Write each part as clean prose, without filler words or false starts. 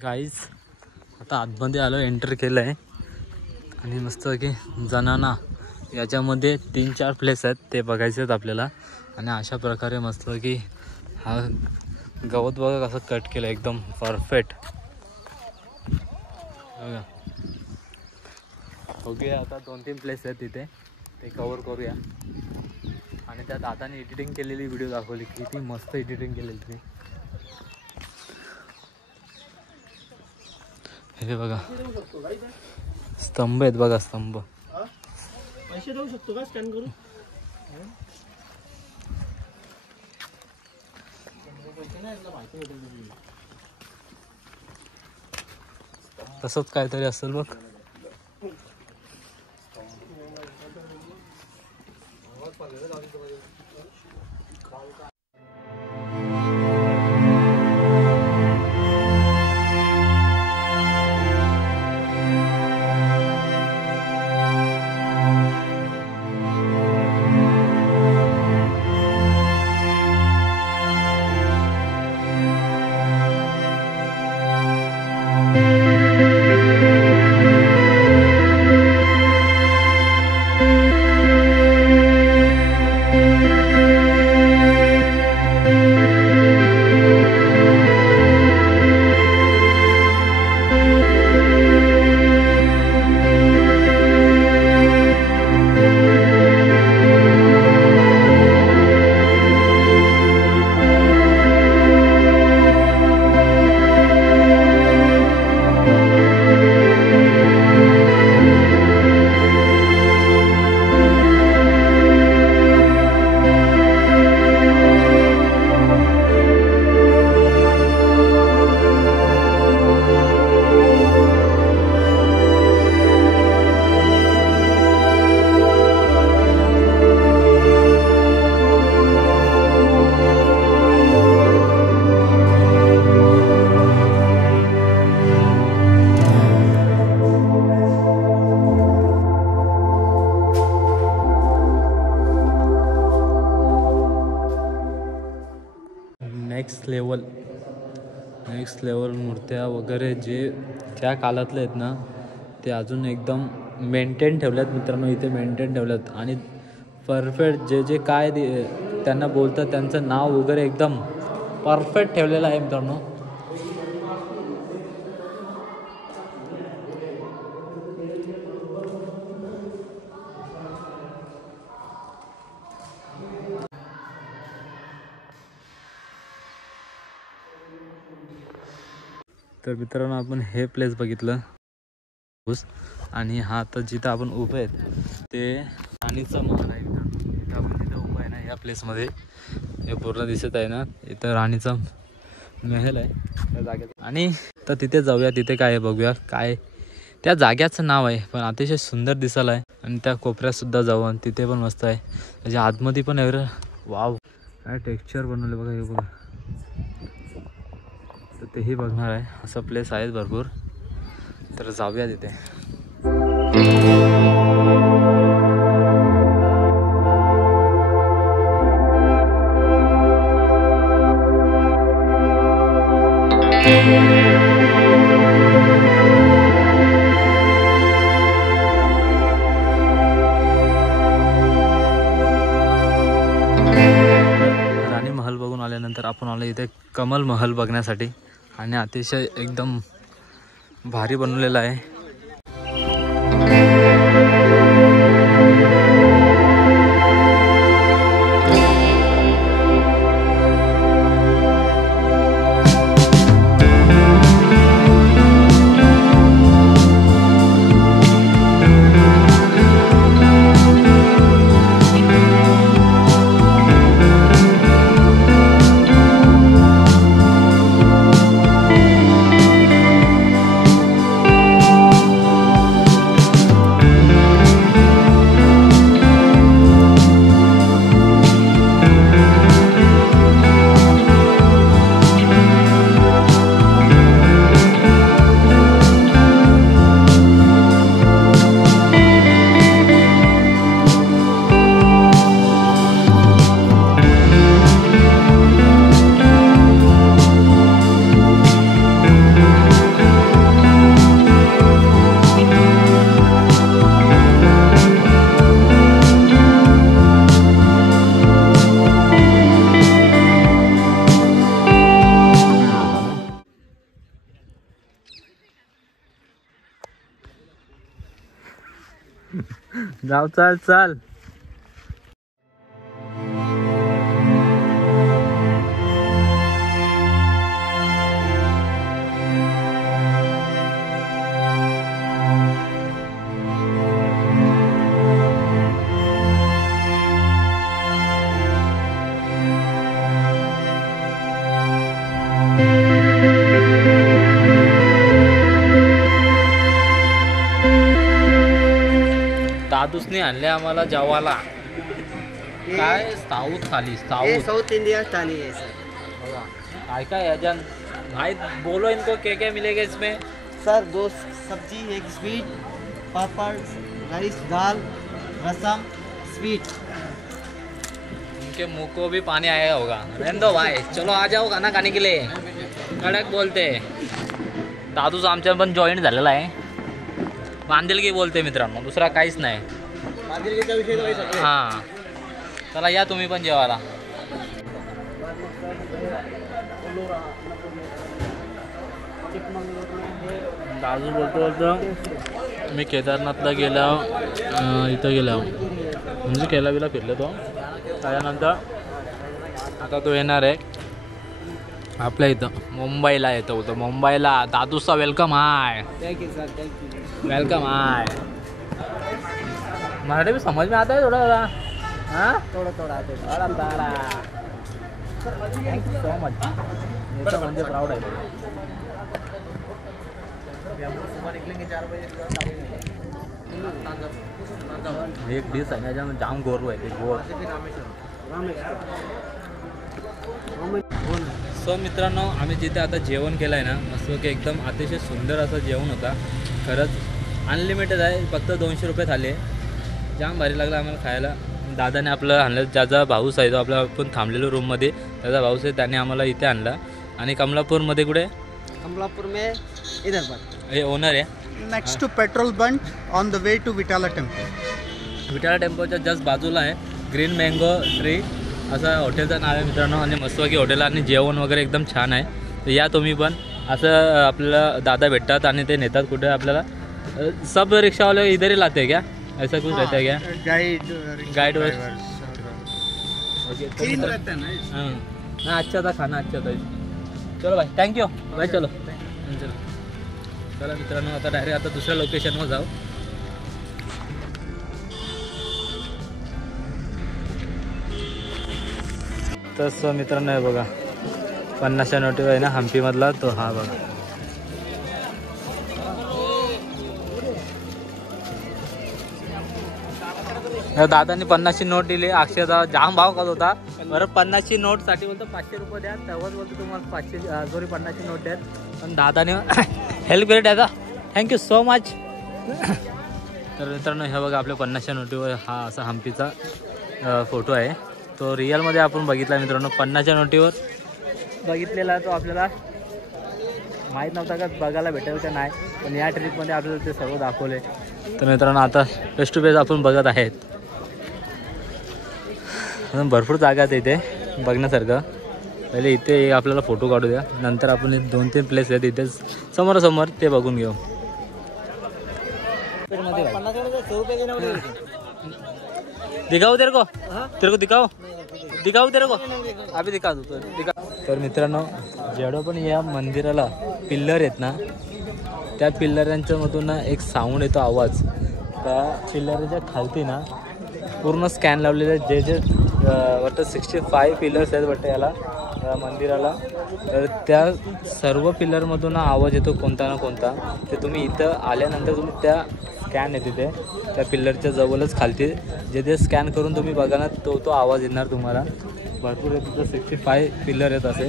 गाईज आता आतमध्ये आलो, एंटर केलं आहे आणि मस्त की जनाना याच्यामध्ये 3-4 प्लेस आहेत ते बघायचे आहेत आपल्याला. आणि अशा प्रकारे मस्त की हा गवत बघा कसं कट केलं एकदम परफेक्ट बघा. बघूया आता 2-3 प्लेस आहेत तिथे ते कवर करूया. आणि त्या दादाने एडिटिंग केलेली व्हिडिओ दाखवली, किती मस्त एडिटिंग केलेली ती. हे बघा स्तंभ आहेत बघा, स्तंभ. पैसे देऊ शकतो का स्कॅन करून? तसंच काहीतरी असेल बघ. नेक्स्ट लेवल मूर्त्या वगैरे जे त्या काळातले आहेत ना ते अजून एकदम मेंटेन ठेवल्यात मित्रांनो. इथे मेंटेन ठेवल्यात आणि परफेक्ट जे काय त्यांना बोलतात त्यांचं नाव वगैरे एकदम परफेक्ट ठेवलेलं आहे मित्रांनो. तर मित्रांनो आपण हे प्लेस बघितलं आणि हा आता जिथं आपण उभे आहेत ते राणीचा महल आहे मित्रांनो. इथं आपण जिथं उभं आहे ना या प्लेसमध्ये हे पूर्ण दिसत आहे ना, इथं राणीचा महल आहे त्या जागेत. आणि तर तिथे जाऊया, तिथे काय आहे बघूया. काय त्या जाग्याचं नाव आहे पण अतिशय सुंदर दिसायला आहे. आणि त्या कोपऱ्यात सुद्धा जाऊ आणि तिथे पण मस्त आहे. त्याच्या आतमध्ये पण एवढं वाव काय टेक्स्चर बनवलं बघा. हे बघा तर तेही बघणार आहे. असं प्लेस आहेत भरपूर, तर जाऊया तिथे. राणी महल बघून आल्यानंतर आपण आलो इथे कमल महल बघण्यासाठी. आणि अतिशय एकदम भारी बनवलेला आहे. जाऊ चाल चाल. दादूसने आणले आम्हाला जेवायला. काय साऊथ थाली. साउथ इंडिया थाली है सर. काय काय याच्यान भाई बोलो इनको क्या क्या मिलेगा इसमें. सर 2 सब्जी, 1 स्वीट, पापड़, राइस, दाल, रसम, स्वीट. उनके मुंह को भी पानी आया होगा. रहने दो भाई, चलो आ जाओ खाना खाने के लिए. कडक बोलते. दादूच आमच्या पण जॉईन झालेला आहे. बांधिलकी बोलते मित्रांनो, दुसरा काहीच नाही. बांधिलकीचा विषय तो सगळे. हां चला या तुम्ही पण जेवायला. दादू बोलतो मी केदारनाथला गेला, इथं गेला म्हणजे केलावीला फिरलो तो. त्याच्यानंतर आता तो येणार आहे आपल्या इथं मुंबईला येतो होतो. मुंबईला दादूचा वेलकम आहे. Thank you sir, thank you. Welcome आहे. मराठी भी समझ में आता है थोड़ा थोड़ा. हाँ थोड़ा आते हैं. बड़ा बड़ा थैंक यू सो मच. ये तो म्हणजे प्राउड आहे. सुबह निकलेंगे 4 बजे. एक डिश आहे ना ज्यामध्ये जाम गोरू आहे. ते गोर. सो मित्रांनो, आम्ही जिथे आता जेवण केलं आहे ना, मस्त की एकदम अतिशय सुंदर असं जेवण होता. खरंच अनलिमिटेड आहे. फक्त 200 रुपये थाली. जाम भारी लागलं आम्हाला खायला. दादाने आपलं आणलं. ज्याचा भाऊस आहे तो आपला आपण थांबलेलो रूममध्ये त्याचा भाऊस आहे, त्याने आम्हाला इथे आणला. आणि कमलापूरमध्ये कुठे. कमलापुर में इधर पर हे ओनर आहे. Next to petrol bunk on the way to Vitala Temple. Vitala टेम्पोच्या जस्ट बाजूला आहे ग्रीन मँगो ट्री असं हॉटेलचं नाव आहे मित्रांनो. आणि मस्तपैकी हॉटेल आणि जेवण वगैरे एकदम छान आहे. तर या तुम्ही पण. असं आपल्याला दादा भेटतात आणि ते नेतात कुठे आपल्याला. सब रिक्षावाले इधर ही लाते क्या, ऐसा कुछ रहता है क्या. Guide drivers. ओके clean रहता है ना. हाँ अच्छा था खाना, अच्छा था. चलो भाई थँक्यू भाई. चलो चलो चला मित्रांनो, आता डायरेक्ट आता दुसऱ्या लोकेशनवर जाऊ. तसं मित्रांनो हे बघा 50च्या नोटी आहे ना हम्पीमधला तो. हा बघा दादानी 50ची नोट दिली. अक्षयचा जाम भाव करत होता. बरं 50ची नोटसाठी बोलतो 500 रुपये द्या. तेव्हाच बोलतो तुम्हाला 50ची नोट द्या. पण दादाने हेल्प केली दादा. Thank you so much. तर मित्रांनो हे बघा आपल्या 50च्या नोटीवर हा असा हम्पीचा फोटो आहे. तो रिअलमध्ये आपण बघितला मित्रांनो. 50च्या नोटीवर बघितलेला तो आपल्याला माहीत नव्हता का बघायला भेटेल का नाही. पण या ट्रिपमध्ये आपल्याला ते सर्व दाखवले. तर मित्रांनो आता फेस टू फेस आपण बघत आहेत. भरपूर जागा आहेत इथे बघण्यासारखं. पहिले इथे आपल्याला फोटो काढू द्या. नंतर आपण 2-3 प्लेस आहेत इथे समोरासमोर ते बघून घेऊ. दिखाओ तेरे को दिखाओ तेरे को अभी दिखा दो दिखा. तर मित्रांनो जेवढं पण या मंदिराला पिल्लर आहेत ना, त्या पिल्लरांच्या मधून ना एक साऊंड येतो, आवाज. त्या पिल्लरच्या खालती ना पूर्ण स्कॅन लावलेले जे जे वाटतं 65 पिलर्स आहेत वाटतं याला मंदिराला. तर त्या सर्व पिलरमधून आवाज येतो कोणता ना कोणता. ते तुम्ही इथं आल्यानंतर तुम्ही त्या स्कॅन आहे तिथे त्या पिल्लरच्या जवळच खालती जे ते स्कॅन करून तुम्ही बघा ना, तो आवाज येणार तुम्हाला. भरपूर आहे तिथं 65 पिल्लर आहेत असे.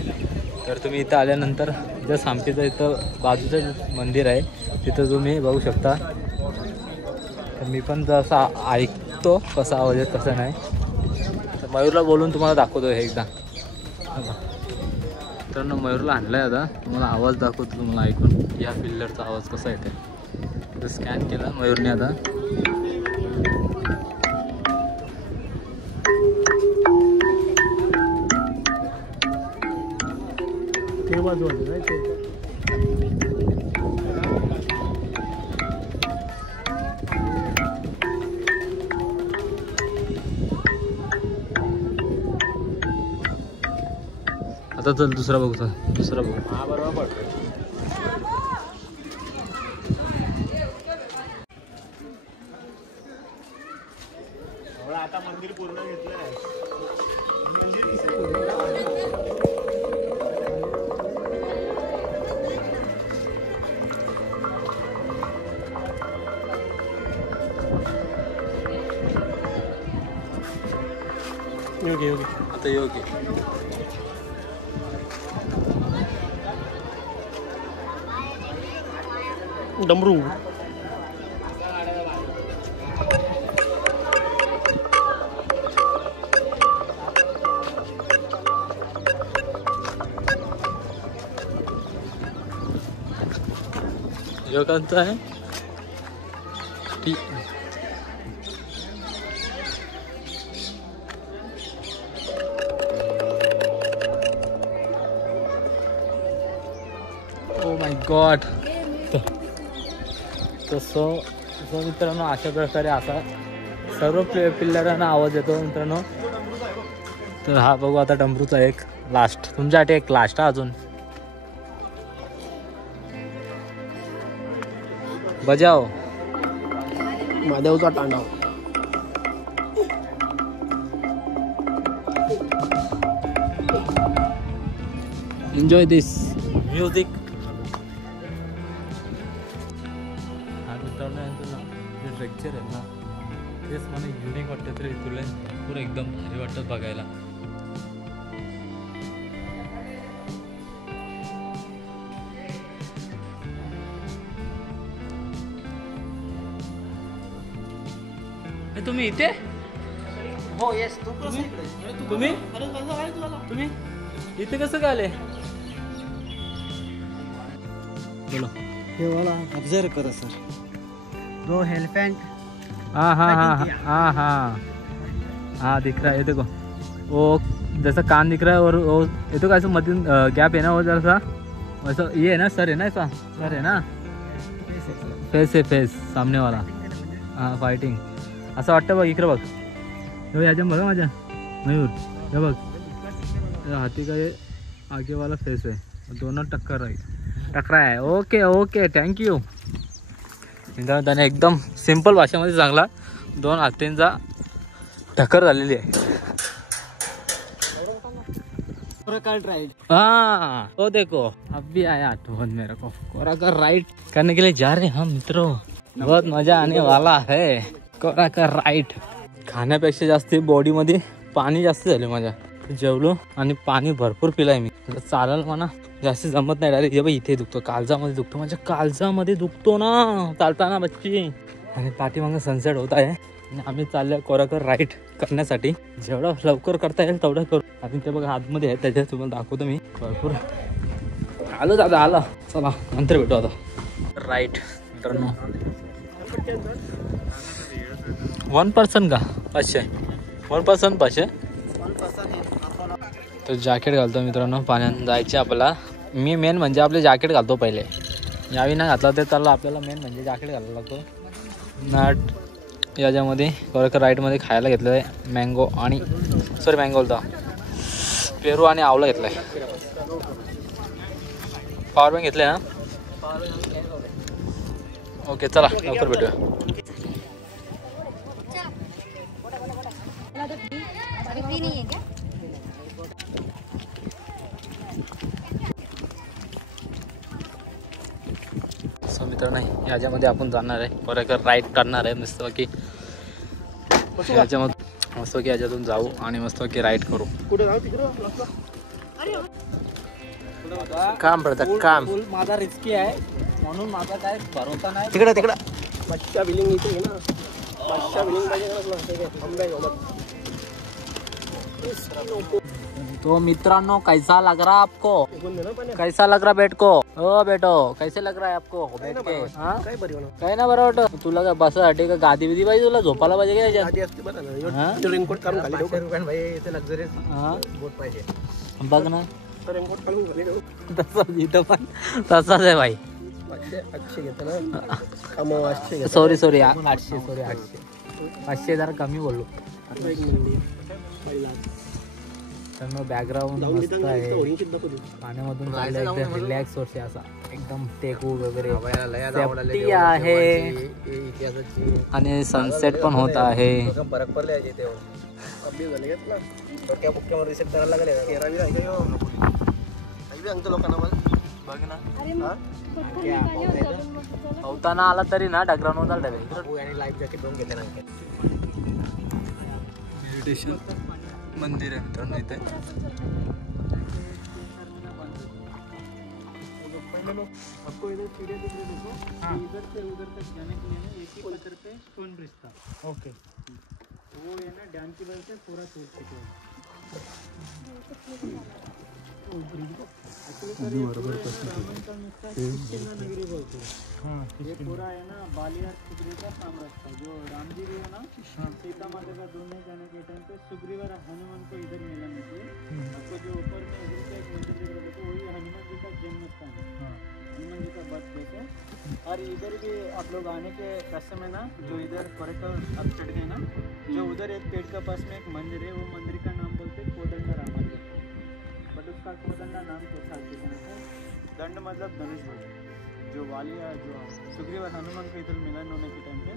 तर तुम्ही इथं आल्यानंतर जस्ट हम्पीचं इथं बाजूचं मंदिर आहे तिथं तुम्ही बघू शकता. तर मी पण जसं ऐकतो कसा आवाज आहे तसं नाही. तर मयूरला बोलून तुम्हाला दाखवतो हे एकदा. तर मयूरला आणलं आहे आता. तुम्हाला आवाज दाखवतो तुम्हाला ऐकून या पिल्लरचा आवाज कसा येते. तर स्कॅन केला मयूरने आता. ते बाजूला नाही ते. आता चल दुसरा बघू, चल दुसरा बघू. हा बरोबर पडतो. आता मंदिर पूर्ण घेतलंय. आता योग्य डमरू. योगांचा आहे ओ माय गॉड. तसं मित्रांनो अशा प्रकारे असा सर्व पिल्लरांना आवाज येतो मित्रांनो. तर हा बघू आता डमरूचा एक लास्ट तुमच्यासाठी एक लास्ट हा अजून बजाव महादेवचा तांडव. Enjoy this music. हा मित्रांनो यांचं ना जे स्ट्रक्चर आहे ना तेच मला युनिक वाटतं. तरी तुला पुरं एकदम भारी वाटतं बघायला. तुम्ही इथे हो येस तू तुम्ही तुम्ही इथे कसं काय आले? बोलो. हे वाला ऑब्जर्व करो सर. दो एलिफेंट. हाँ हाँ हाँ हाँ हाँ हाँ दिख रहा है ये देखो. वो जैसा कान दिख रहा है और वो ये तो कैसे मध्य गैप है ना वो जैसा वैसा ये है ना सर है ना इसका सर है ना फेस है फेस सामने वाला. हाँ फाइटिंग असं वाटतं बघ. इकडे बघ हे याच्या बघा माझ्या मयूर हे बघ हाथी का ये आगे वाला फेस आहे. दोनों टकरा आहे. Okay okay thank you. मित्रांनो त्याने एकदम सिंपल भाषेमध्ये सांगला दोन हातींचा टक्कर झालेली आहे. हाँ वो देखो अब भी आया आठवण मेरे को. कोराकर राइड करने के लिए जा रहे हैं हम मित्रों. बहुत मजा आने वाला है. कोराकर राइड. खाण्यापेक्षा जास्त बॉडीमध्ये पाणी जास्त झाले माझ्या. जेवलो आणि पाणी भरपूर पिलाय मी. चालायला म्हणा जास्त जमत नाही. डायरेक्ट हे बघ इथे दुखतो काळजामध्ये दुखतो. माझ्या काळजामध्ये दुखतो ना चालताना बच्ची. आणि पाठीमागं सनसेट होत आहे आणि आम्ही चाललो कोराकर राईड करण्यासाठी. जेवढं लवकर करता येईल तेवढं करू. आणि ते बघा आतमध्ये आहे त्याच्यात तुम्हाला दाखवतो मी. भरपूर आलो दादा आला. चला नंतर भेटू आता. राईट मित्रांनो 1 पर्सन का 500 1 पर्सन 500. तर जॅकेट घालतो मित्रांनो. पाण्यात जायचे आपल्याला. मी मेन म्हणजे आपले जॅकेट घालतो पहिले. यावी नाही घातला तर त्याला आपल्याला मेन म्हणजे जॅकेट घालायला लागतो. नाट याच्यामध्ये कोराकर राईडमध्ये खायला घेतलं आहे मँगो आणि सॉरी मँगो होता पेरू आणि आवला घेतला आहे. पॉवर बँक घेतले ना. ओके चला लवकर भेटूया. सो मित्रांनो याच्यामध्ये आपण जाणार आहे कोराकर राईड करणार आहे मस्तपैकी. याच्यामध्ये मस्तपैकी याच्यातून जाऊ आणि मस्तपैकी राईड करू. काम पडतं काम. माझा रिस्की आहे म्हणून माझा काय भरोसा नाही. तिकडं मच्छा बिलिंग इथे आहे ना. मच्छा बिलिंग पाहिजे. तो मित्रांनो कैसा लग रहा आपको? कैसा लग रहा बेट को? ओ बेटो कैसे लग रहा है आपको बैठ के? हाँ काय ना बरं वाटत तुला. काय बसासाठी का गादी बिदी पाहिजे तुला? झोपायला पाहिजे का याच्यात? रेनकोट काढून खाली लक्झरियस बोट पाहिजे. बघ ना रेनकोट काढून खाली तसंच इथं पण तसाच आहे भाई. 800 घेतो ना. कमाव 800 घेतो. सॉरी 800 सॉरी 800 500 जरा कमी बोललो. मित्रांनो बॅकग्राऊंड मस्त आहे, पाण्यामधून चाललं एकदम रिलॅक्स होते असा एकदम टेकू वगैरे सेफ्टी आहे आणि सनसेट पण होत आहे. फरक पडले ते अभ्यास झाले घेतला डोक्या बुक्क्यावर रिसेट करायला लागले तेरावी आहे का काही बी सांगतो लोकांना बघ ना होताना आला तरी ना बॅकग्राऊंड होता हो आणि लाईफ जॅकेट दोन घेते ना मेडिटेशन मंदिर आहे मित्रांनो इथे. आपको इधर सीढ़ियाँ दिख रही देखो, हाँ। इधर से उधर तक जाने के लिए ना एक ही पत्थर पे स्टोन ब्रिज था. ओके. वो है ना डैम की वजह से पूरा टूट चुके हैं. नगरी बोलते हैं. हाँ, ये पूरा है ना बालियार सुग्रीव का साम्राज्य था. जो राम जी भी है ना, सीता माता का ढूंढने जाने के टाइम पे सुग्रीव और हनुमान को इधर मिला मुझे. आपको जो ऊपर में इधर से एक मंदिर दिख रहा है वही हनुमान जी का जन्म स्थान है. हनुमान जी का बर्थ प्लेस है. और इधर भी आप लोग आने के रास्ते में ना जो इधर पर्यटक अब चढ़ गए ना, जो उधर एक पेड़ के पास में एक मंदिर है, वो मंदिर का नाम बोलते हैं कोदंड रामा जी. बट उसका कोदंडा नाम कैसा है? दंड मतलब धनुष. जो वालिया जो सुग्रीव और हनुमान को इधर मिलन होने के टाइम पे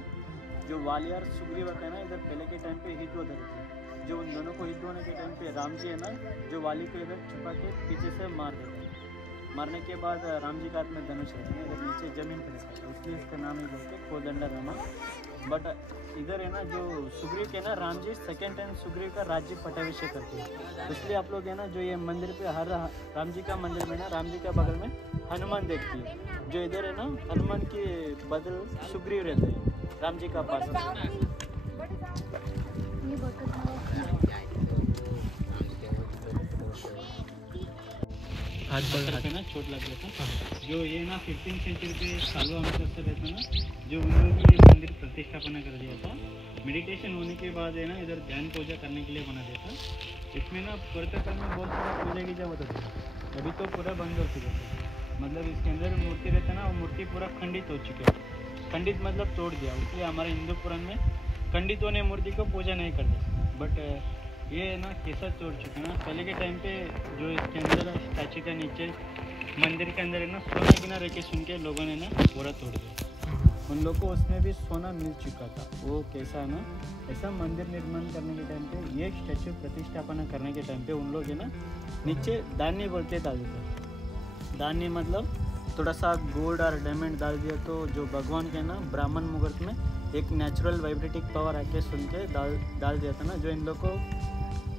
जो वालिया और सुग्रीव का ना इधर पहले के टाइम पे हित होते थे. जो उन दोनों को हित होने के टाइम पे राम जी है ना, जो वाली को इधर छुपा के पीछे से मार देते हैं. मारने के बाद राम जी का हाथ में धनुष रहता है, इधर नीचे जमीन पर रहता है, इसलिए इसका नाम ही बोलते हैं कोदंडा रामा. बट इधर है ना जो सुग्रीव के ना राम जी सेकेंड टाइम सुग्रीव का राज्य पट्टाभिषेक करते हैं. इसलिए आप लोग है ना जो ये मंदिर पे हर राम जी का मंदिर में ना राम जी का बगल में हनुमान देखती है. जो इधर है ना हनुमान के बदल सुग्रीव रहते हैं राम जी का पास. हाथ पकड़ के ना चोट लग गया था. जो ये ना 15th सेंचुरी पे सालों अंतर से रहता ना, जो उन लोगों के लिए मंदिर प्रतिष्ठापना कर दिया था. मेडिटेशन होने के बाद है ना इधर ध्यान पूजा करने के लिए बना दिया था. इसमें ना पुरातन में बहुत सारा पूजा की जरूरत होती. अभी तो पूरा बंद हो चुका है. मतलब इसके अंदर मूर्ति रहता ना, वो मूर्ति पूरा खंडित हो चुकी है. खंडित मतलब तोड़ दिया. इसलिए हमारे हिंदू पुराण में खंडित होने मूर्ति को पूजा नहीं करते. बट ये ना कैसा तोड़ चुके हैं ना, पहले के टाइम पे जो इसके अंदर स्टैचू के नीचे मंदिर के अंदर है ना सोने की ना रखे सुन के लोगों ने ना पूरा तोड़ दिया. उन लोग को उसमें भी सोना मिल चुका था. वो कैसा है ना, ऐसा मंदिर निर्माण करने के टाइम पे ये स्टैचू प्रतिष्ठापना करने के टाइम पे उन लोग है ना नीचे दानी बोलते डाल देते. दानी मतलब थोड़ा सा गोल्ड और डायमंड डाल दिया तो जो भगवान के ना ब्राह्मण मुहूर्त में एक नेचुरल वाइब्रेटिक पावर आके सुन के डाल दिया था ना, जो इन लोग को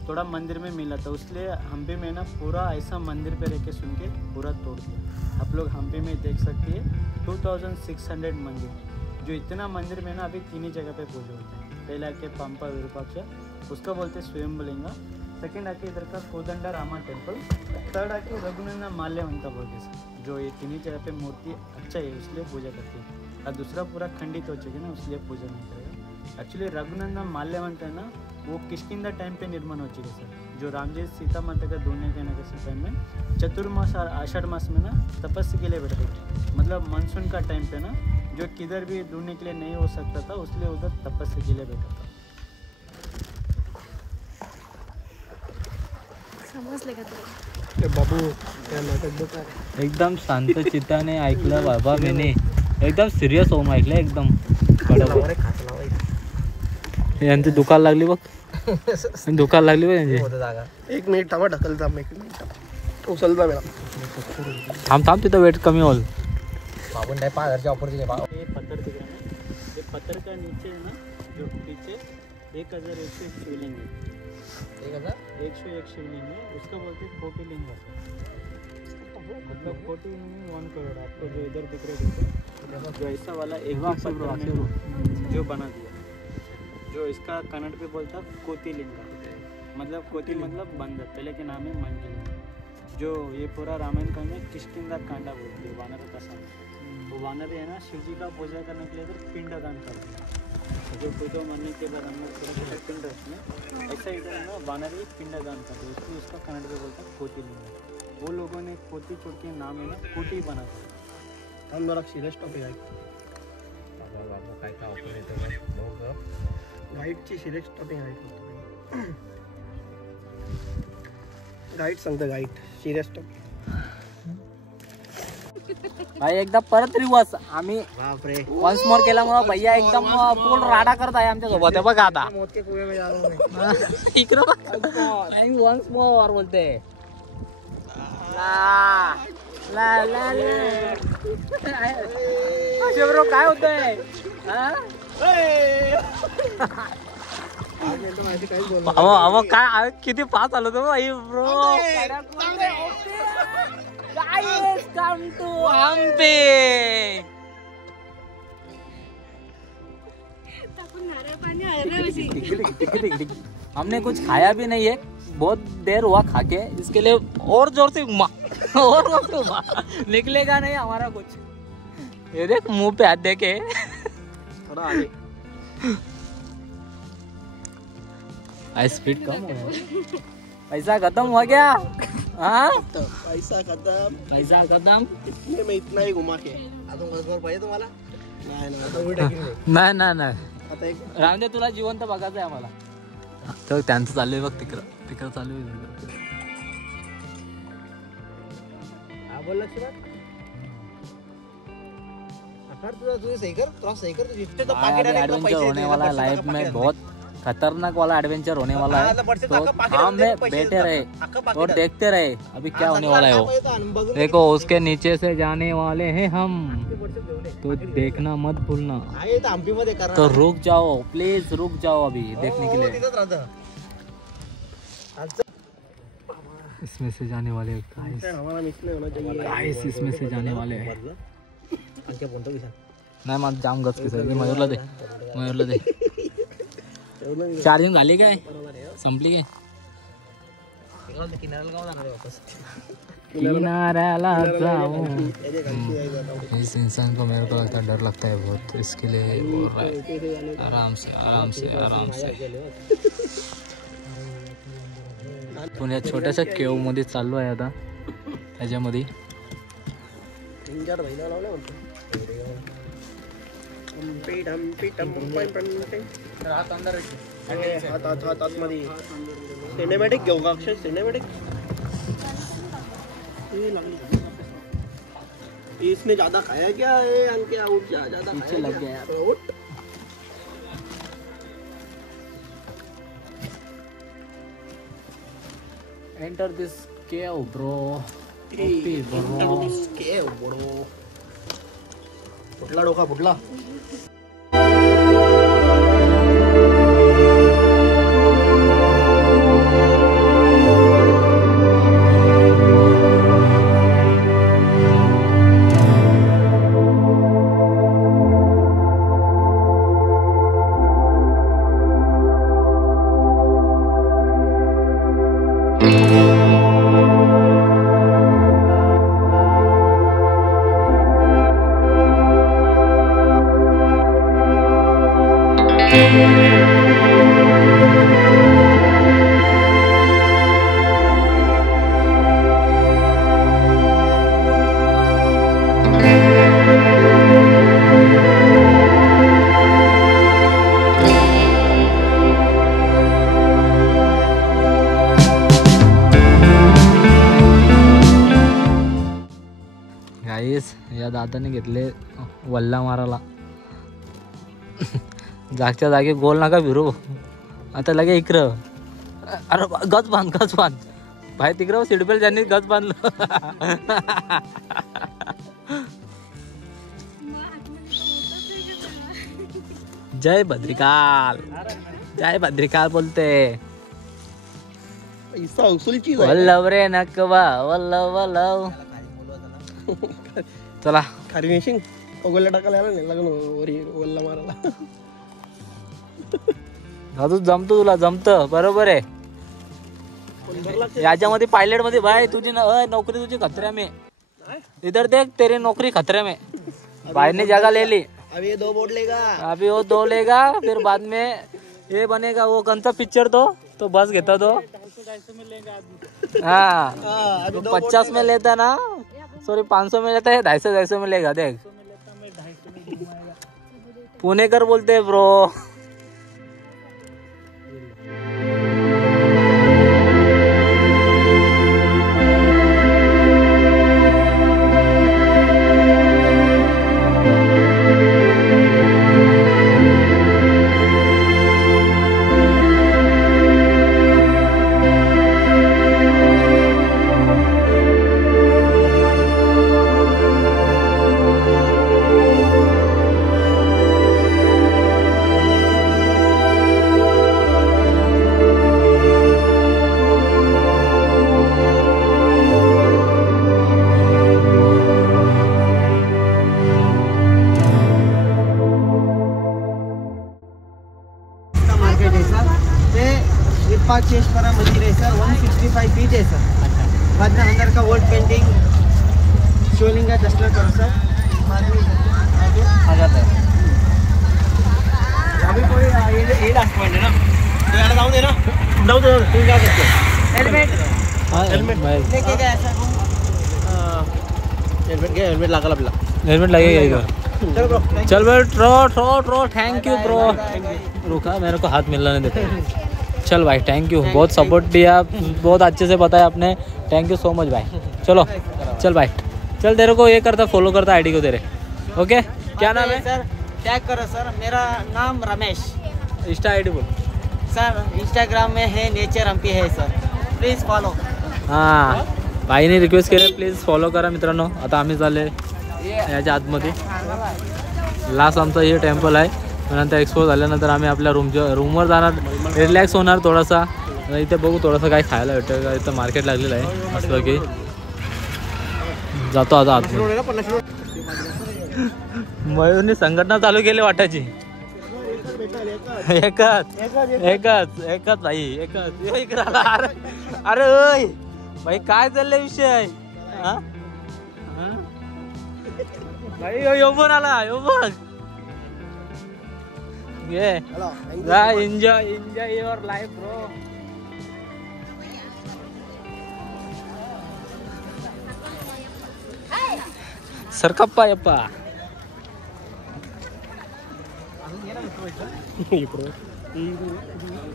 थोड़ा मंदिर में मिला था. इसलिए हम्पी में ना पूरा ऐसा मंदिर पे रह के सुन के पूरा तोड़ दिया. आप लोग हम्पी में देख सकते हैं 2600 मंदिर. जो इतना मंदिर में ना अभी 3 ही जगह पे पूजा होते हैं. पहला आके पंपा विरूपाक्ष, उसको बोलते हैं स्वयंभुलिंगा. सेकेंड आके इधर का कोदंडा रामा टेम्पल. थर्ड आके रघुनंदन माल्यवंता बोलते हैं. जो ये 3 ही जगह पे मूर्ति अच्छा है इसलिए पूजा करते हैं. और दूसरा पूरा खंडित हो चुके ना, इसलिए पूजा नहीं करेगा. एक्चुअली रघुनंदन माल्यवंत है ना, वो किष्किंधा टाइम पे निर्माण हो चुके सर. जो राम जी सीता माता का ढूंढने के ना टाइम में चतुर्मास और आषाढ़ मास में ना तपस्या के लिए बैठते थे. मतलब मानसून का टाइम पे ना जो किधर भी ढूंढने के लिए नहीं हो सकता था, उसलिए उधर तपस्या के लिए बैठा था. समजले का तुला? बाबू त्या नाटक बघ एकदम शांत चित्ताने ऐकलं बाबा मी. एकदम सिरियस होऊन ऐकलं एकदम. यांची दुकान लागली बघ. दुकान लागली बघ यांची. 1 मिनिट थांबा ढकलता. 1 मिनिट उचलता मेरा थांब तिथं वेट कमी होईल. बाबून 5000ची ऑफर दिली. ये पत्थर दिख रहा है ना, ये पत्थर का नीचे है ना जो पीछे 1101 शिवलिंग है. 101 शिवलिंग है. उसको बोलते हैं कोटिलिंग. मतलब 1 करोड़. आपको जो इधर दिख रहे हैं जो ऐसा वाला एक ही पत्थर में जो बना दिया, जो इसका कन्नड़ पे बोलता कोतिलिंगा. मतलब कोति मतलब बंदर, पहले के नाम है मंजलिंग. जो ये पूरा रामायण का में किष्किंधा कांडा बोलते हैं, वानर का साथ. वो वानर है ना शिव जी का पूजा करने के लिए तो पिंडदान करते हैं. जो पूजा मरने के बाद हम लोग थोड़ा पिंड रखते हैं, ऐसा इधर है ना वानर ही पिंडदान करते हैं. इसलिए उसका कन्नड़ पे बोलता है कोतिलिंगा. वो लोगों ने कोति छोड़ के नाम है ना कोटी बना दिया. हम जरा सिरियस टॉपिक आहे. वाईटची सिरियस टॉपिक आहे. गाईड सांगतो गाईड सिरियस भाई एकदा परत रिवर्स आम्ही बापरे वन्स मोर केल्यामुळे भैया एकदम फुल राडा करत आहे आमच्या सोबत हे बघा आता मौत के कुएं में जा रहा हूं इकडं वन्स मोर बोलते ला ला ला ला ब्रो काय होतंय हा? अहो काय किती पास आलो तो भाई bro guys come to Hampi हमने कुछ खाया भी नहीं है बहुत देर हुआ खा के इसके लिए और जोर से घुमा और जोर से घुमा निकलेगा नहीं हमारा कुछ ये देख मुंह पे हाथ देके थोड़ा आगे स्पीड कम हो पैसा खत्म हो गया हाँ तो पैसा खत्म इतने में इतना ही घुमा के अजून कसं पाहिजे तुम्हाला नाही आता उलटा नाही नाही नाही आता एक रामदेव तुला जिवंत बघायचं आहे आम्हाला तर त्यांचं चालू आहे बघ तिकडं चालू आहे हा बोल लक्षात तुझे सही कर थोड़ा सही कर तुझे तो पाकिट एडवेंचर होने वाला है लाइफ में बहुत खतरनाक वाला एडवेंचर होने वाला है तो हाँ में बैठे रहे और देखते रहे अभी क्या होने वाला है वो देखो उसके नीचे से जाने वाले हैं हम तो देखना मत भूलना तो रुक जाओ प्लीज रुक जाओ अभी देखने के लिए इसमें से जाने वाले गाइस इसमें से जाने वाले हैं नाही माझं जाम गच की मयूरला दे चार्जिंग झाली काय संपली काय किनाऱ्याला जाऊं इस इंसान को मेरे को लगता है डर लगता है बहुत इसके लिए बोल रहा है आराम से पुण्यात छोट्याशा केव मध्ये चाललो आहे आता त्याच्यामध्ये सिनेमॅटिक घेऊ का अक्षय सिनेमॅटिक इसने ज्यादा खाया क्या है अंके आउट ज्यादा पीछे लग गया यार out enter this cave bro OP bro के बडो फुटला डोका फुटला या दादाने घेतले वल्ला मारायला जागच्या जागी गोल नका फिरू आता लगे इकडं अरे गच बांध बाहेर तिकडं सिडबेल ज्यांनी गच बांधलं जय भद्रिकाल बोलते पैसा उसूल चीज वल्लव रे नकवा वल्लव चला खारी नेशिंग ओगोला टाकायला आला नाही लागून वरी वल्ला मारायला अजून जमतो तुला जमतं बरोबर आहे याच्यामध्ये पायलट मध्ये भाई तुझी नौकरी तुझी खतरे में इधर देख तेरी नौकरी खतरे में भाई ने जगह ले ली अभी ये 2 बोर्ड लेगा अभी वो 2 लेगा फिर बाद में ये बनेगा वो कौन सा पिक्चर तो बस घेता तो हाँ तो 50 में लेता ना सॉरी 500 में लेता है 250 में लेगा देख पुणेकर बोलते हैं ब्रो चेस्टपरा मंदिर आहे सर 165 फीट आहे सर 15,000 का वोल्ट पेंटिंग शिवलिंग दर्शन करो सर अभी कोई ये लास्ट पॉइंट है ना तो यार जाऊ दे ना जाऊ दे तू जा सकते हेलमेट लेके गया सर हेलमेट लगा आपला हेलमेट लगेगा इधर। चलो ब्रो चल भाई ट्रो थैंक यू ब्रो। रुका मेरे को हाथ मिलना नहीं देता। चल भाई थैंक यू बहुत सपोर्ट दिया बहुत अच्छे से बताया आपने थैंक यू सो मच भाई। चलो चल भाई चल तेरे को ये करता फॉलो करता आईडी को तेरे ओके क्या नाम है सर टैग करो सर मेरा नाम रमेश इंस्टा आईडी बोल। सर इंस्टाग्राम में है नेचर एमपी है सर प्लीज फॉलो हां भाईने रिक्वेस्ट केले प्लीज फॉलो करा मित्रांनो। आता आम्ही चालले याच्या आतमध्ये लास्ट आमचा हे टेम्पल आहे नंतर एक्सप्लोर झाल्यानंतर आम्ही आपल्या रूमवर जाणार रिलॅक्स होणार थोडासा इथे बघू थोडंसं काय खायला भेटतं का इथं मार्केट लागलेलं आहे असं की जातो आता आतमध्ये। मयूरने संघटना चालू केली वाटायची एकच भाई एकच अरे ओय भाई काय चाललंय विषय हा भाई यो पण आला यो बघ ये एन्जॉय युअर लाईफ ब्रो। सरकप्पा यप्पा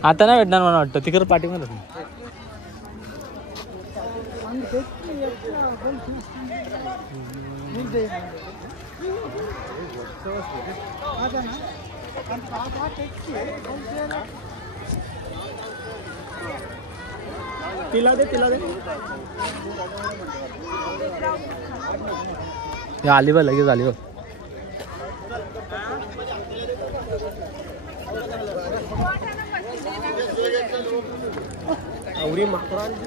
आता नाही भेटणार मला वाटतं तिकडे पाठीमध्ये तिला दे आली बा लगेच आली बा आवडी माकरांची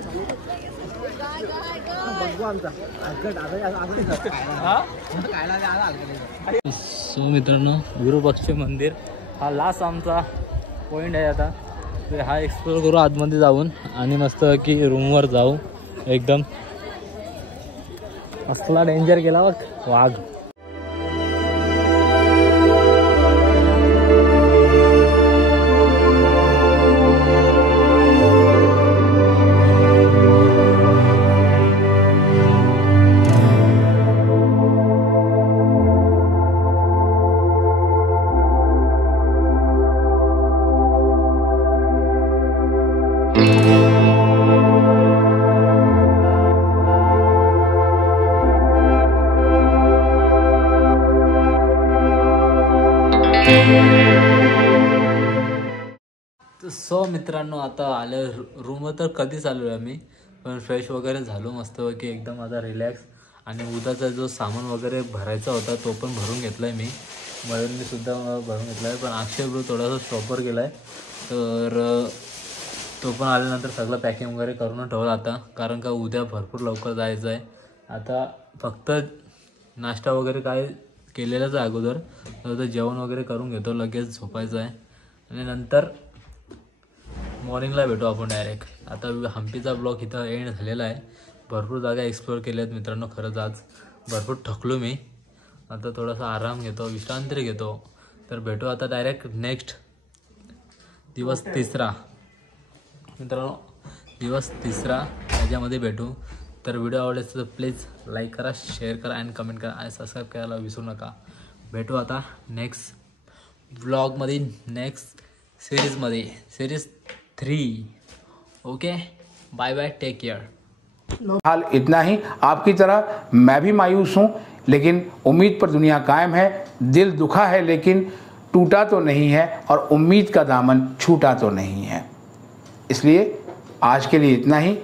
सो मित्रांनो विरूपाक्ष मंदिर हा लास्ट आमचा पॉईंट आहे आता तर हा एक्सप्लोर करू आतमध्ये जाऊन आणि मस्त की रूमवर जाऊ एकदम असला डेंजर केला बघ वाघ। सो मित्रांनो आता आले रूमवर तर कधीच आलो आहे आम्ही पण फ्रेश वगैरे झालो मस्तपैकी एकदम आता रिलॅक्स आणि उद्याचा जो सामान वगैरे भरायचा होता तो पण भरून घेतला आहे मी मयूरने सुद्धा भरून घेतला आहे पण अक्षय ब्रो थोडासा स्टॉपर केला आहे तर तो पण आल्यानंतर सगळं पॅकिंग वगैरे करून ठेवलं आता कारण का उद्या भरपूर लवकर जायचं आहे। आता फक्त नाश्ता वगैरे काय केलेलंच आहे अगोदर तर जेवण वगैरे करून घेतो लगेच झोपायचं आहे आणि नंतर मॉर्निंगला भेटू आपण डायरेक्ट। आता हम्पीचा ब्लॉग इथं एंड झालेला आहे भरपूर जागा एक्सप्लोर केल्या आहेत मित्रांनो खरंच आज भरपूर थकलो मी आता थोडासा आराम घेतो विश्रांती घेतो तर भेटू आता डायरेक्ट नेक्स्ट दिवस तिसरा मित्रांनो दिवस तिसरा याच्यामध्ये भेटू। तर व्हिडिओ आवडला तर प्लीज लाईक करा शेअर करा आणि कमेंट करा आणि सबस्क्राईब करायला विसरू नका। भेटू आता नेक्स्ट व्लॉगमध्ये नेक्स्ट सीरीजमध्ये series 3 okay bye bye take care. हाल इतना ही आपकी तरह मैं भी मायूस हूँ लेकिन उम्मीद पर दुनिया कायम है। दिल दुखा है लेकिन टूटा तो नहीं है और उम्मीद का दामन छूटा तो नहीं है। इसलिए आज के लिए इतना ही।